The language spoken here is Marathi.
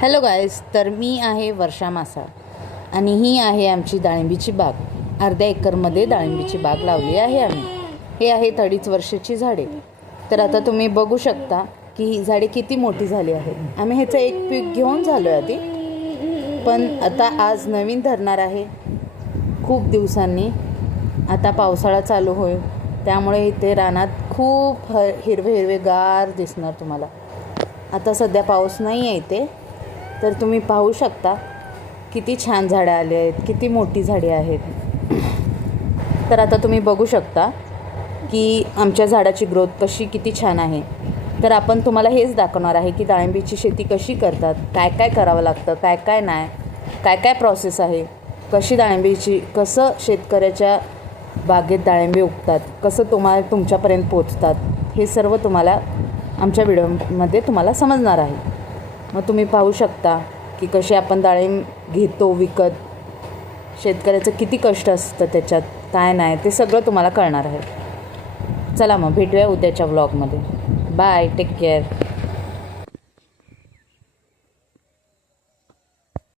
हॅलो गाईज, तर मी आहे वर्षा मासाळ आणि ही आहे आमची डाळिंबीची बाग. अर्ध्या एकरमध्ये डाळिंबीची बाग लावली आहे आम्ही. हे आहे 2.5 वर्षाची झाडे. तर आता तुम्ही बघू शकता की ही झाडे किती मोठी झाली आहेत. आम्ही ह्याचं एक पीक घेऊन झालो आहे आधी, पण आता आज नवीन धरणार आहे खूप दिवसांनी. आता पावसाळा चालू होईल, त्यामुळे इथे रानात खूप हिरवे हिरवेगार दिसणार तुम्हाला. आता सध्या पाऊस नाही आहे इथे, तर तुम्ही पाहू शकता किती छान झाडं आले आहेत, किती मोठी झाडे आहेत. तर आता तुम्ही बघू शकता की आमच्या झाडाची ग्रोथ कशी किती छान आहे. तर आपण तुम्हाला हेच दाखवणार आहे की डाळिंबीची शेती कशी करतात, काय काय करावं लागतं, काय काय नाही, काय काय प्रोसेस आहे, कशी डाळिंबीची, कसं शेतकऱ्याच्या बागेत डाळिंबे उगतात, कसं तुमच्यापर्यंत पोचतात, हे सर्व तुम्हाला आमच्या व्हिडिओमध्ये तुम्हाला समजणार आहे. मग तुम्ही पाहू शकता की कसे आपण डाळिंब घेतो विकत, शेतकऱ्याचं किती कष्ट असतं त्याच्यात, काय नाही, ते सगळं तुम्हाला कळणार आहे. चला मग भेटूया उद्याच्या व्लॉगमध्ये. Bye, take care.